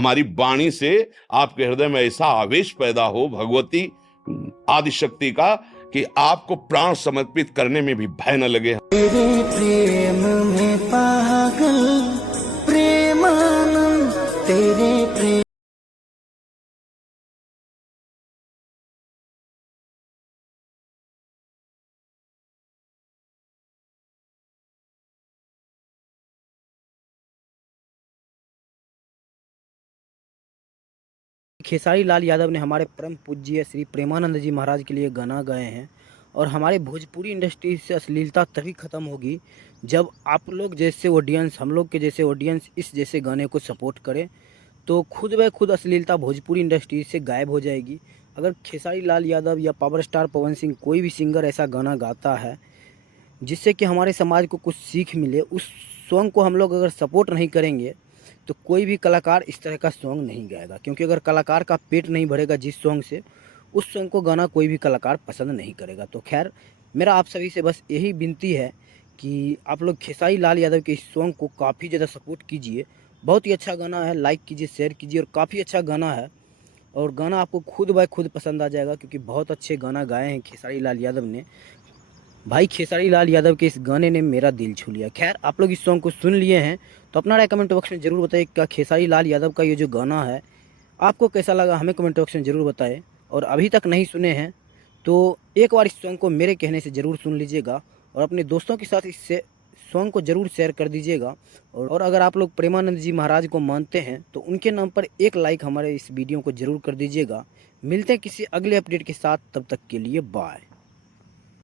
हमारी वाणी से आपके हृदय में ऐसा आवेश पैदा हो भगवती आदिशक्ति का कि आपको प्राण समर्पित करने में भी भय न लगे। तेरे प्रेम में पागल प्रेमानंद, तेरे प्रेम। खेसारी लाल यादव ने हमारे परम पूज्य श्री प्रेमानंद जी महाराज के लिए गाना गाए हैं। और हमारे भोजपुरी इंडस्ट्री से अश्लीलता तभी ख़त्म होगी जब आप लोग जैसे ऑडियंस, हम लोग के जैसे ऑडियंस इस जैसे गाने को सपोर्ट करें, तो खुद ब खुद अश्लीलता भोजपुरी इंडस्ट्री से गायब हो जाएगी। अगर खेसारी लाल यादव या पावर स्टार पवन सिंह कोई भी सिंगर ऐसा गाना गाता है जिससे कि हमारे समाज को कुछ सीख मिले, उस सॉन्ग को हम लोग अगर सपोर्ट नहीं करेंगे तो कोई भी कलाकार इस तरह का सॉन्ग नहीं गाएगा। क्योंकि अगर कलाकार का पेट नहीं भरेगा जिस सॉन्ग से, उस सॉन्ग को गाना कोई भी कलाकार पसंद नहीं करेगा। तो खैर, मेरा आप सभी से बस यही विनती है कि आप लोग खेसारी लाल यादव के इस सॉन्ग को काफ़ी ज़्यादा सपोर्ट कीजिए। बहुत ही अच्छा गाना है, लाइक कीजिए, शेयर कीजिए, और काफ़ी अच्छा गाना है। और गाना आपको खुद ब खुद पसंद आ जाएगा, क्योंकि बहुत अच्छे गाना गाए हैं खेसारी लाल यादव ने। भाई खेसारी लाल यादव के इस गाने ने मेरा दिल छू लिया। खैर, आप लोग इस सॉन्ग को सुन लिए हैं तो अपना राय कमेंट बॉक्स में ज़रूर बताइए। क्या खेसारी लाल यादव का ये जो गाना है आपको कैसा लगा, हमें कमेंट बॉक्स में ज़रूर बताएं। और अभी तक नहीं सुने हैं तो एक बार इस सॉन्ग को मेरे कहने से ज़रूर सुन लीजिएगा, और अपने दोस्तों के साथ इस सॉन्ग को ज़रूर शेयर कर दीजिएगा। और अगर आप लोग प्रेमानंद जी महाराज को मानते हैं तो उनके नाम पर एक लाइक हमारे इस वीडियो को ज़रूर कर दीजिएगा। मिलते हैं किसी अगले अपडेट के साथ, तब तक के लिए बाय।